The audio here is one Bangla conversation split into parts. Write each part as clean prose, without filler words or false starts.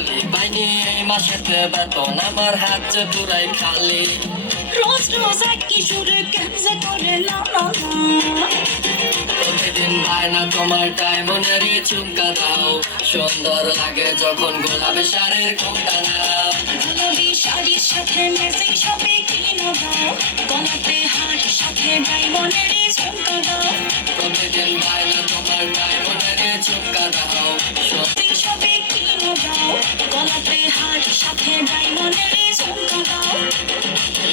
চলি পাইনি এই মাসেতে বেতন আমার হাত যে পুরাই খালি রোজ রোজ একই সুরে কেন যে করে না না না প্রতিদিন বায়না তোমার ডায়মন্ডেরই ঝুমকা দাও সুন্দর লাগে যখন গোলাপি শাড়ির ঘোমটা নাও গোলাপি শাড়ির সাথে ম্যাচিং সবে কিনে দাও গলাতে হার সাথে ডায়মন্ডের ঝুমকা দাও প্রতিদিন বায়না তোমার ডায়মন্ডেরই ঝুমকা দাও ম্যাচিং সবে কিনে দাও গলাতে হার সাথে ডায়মন্ডের ঝুমকা দাও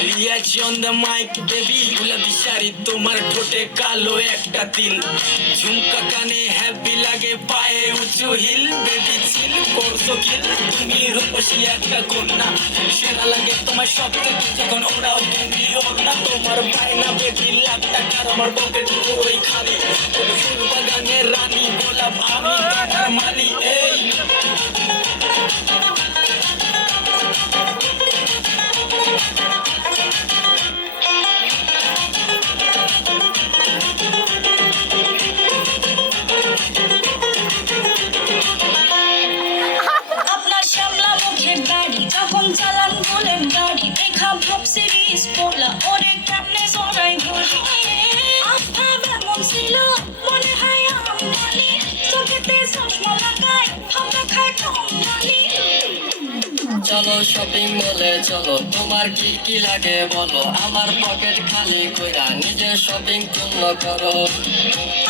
Riaji on the mic baby গোলাপি শাড়ি তোমার ঠোঁটে কালো একটা তিল ঝুমকা কানে হ্যাপি লাগে পায়ে উঁচু হিল বেবি চিল করছো কিল তুমি রূপসী একটা কন্যা সেরা লাগে তোমার সব থেকে যখন ওরাও তুমি ওরা তোমার বায়না বেবি লাখ টাকার আমার পকেট পুরোই খালি ফুল বাগানের রানী গোলাপ আমি গানার মালি এই আপনার শ্যামলা মুখের দাড়ি যখন চালান বলেন গাড়ি দেখা ভাব সিরিজ পোলা ওরে কেমনে জড়াই ধরি আপনার এমন ছিল মনে হয় আমদানি চোখেতে চশমা লাগাই ভাবনা খায় কম নালি চলো শপিং মলে চলো তোমার কি কি লাগে বলো আমার পকেট খালি কইরা নিজে শপিং পূর্ণ করো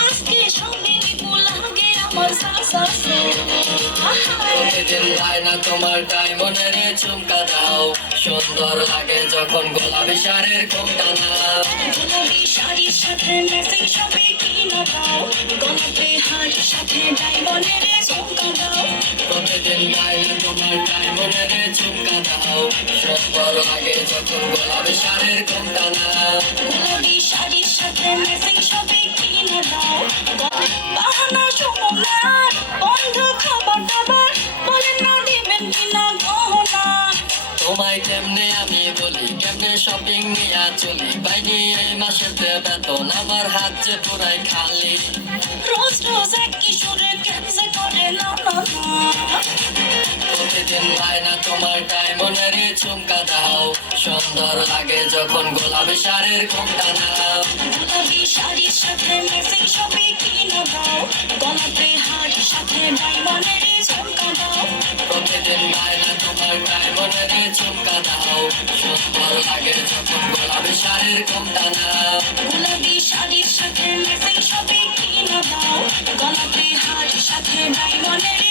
আজকে সবই লাগে আমার সাসা প্রতিদিন বায়না তোমার ডায়মন্ডেরই ঝুমকা দাও সুন্দর লাগে যখন গোলাপি শাড়ির ঘোমটা নাও গোলাপি শাড়ির সাথে ম্যাচিং সবে কিনে দাও গলাতে হার সাথে ডায়মন্ডের ঝুমকা দাও প্রতিদিন বায়না তোমার ডায়মন্ডেরই ঝুমকা দাও সুন্দর লাগে যখন গোলাপি শাড়ির ঘোমটা নাও গোলাপি শাড়ির সাথে ম্যাচিং সবে কিনে দাও বাহানা সমনার বন্ধ খাবার দাবার বলেন না দিবেন কিনা গহনা তোমায় কেমনে আমি বলি কেমনে শপিং নিয়া চলি পাইনি এই মাসেতে বেতন আমার হাত যে পুরাই খালি রোজ রোজ একই সুরে কেন যে করে না না না প্রতিদিন বায়না তোমার ডায়মন্ডেরই ঝুমকা দাও সুন্দর লাগে যখন গোলাপি শাড়ির ঘোমটা নাও গোলাপি শাড়ির সাথে ম্যাচিং সবে কিনে দাও গলাতে হার সাথে ডায়মন্ডের ঝুমকা দাও প্রতিদিন বায়না তোমার ডায়মন্ডেরই ঝুমকা দাও সুন্দর লাগে যখন গোলাপি শাড়ির ঘোমটা নাও গোলাপি শাড়ির সাথে ম্যাচিং সবে কিনে দাও গলাতে হার সাথে ডায়মন্ডের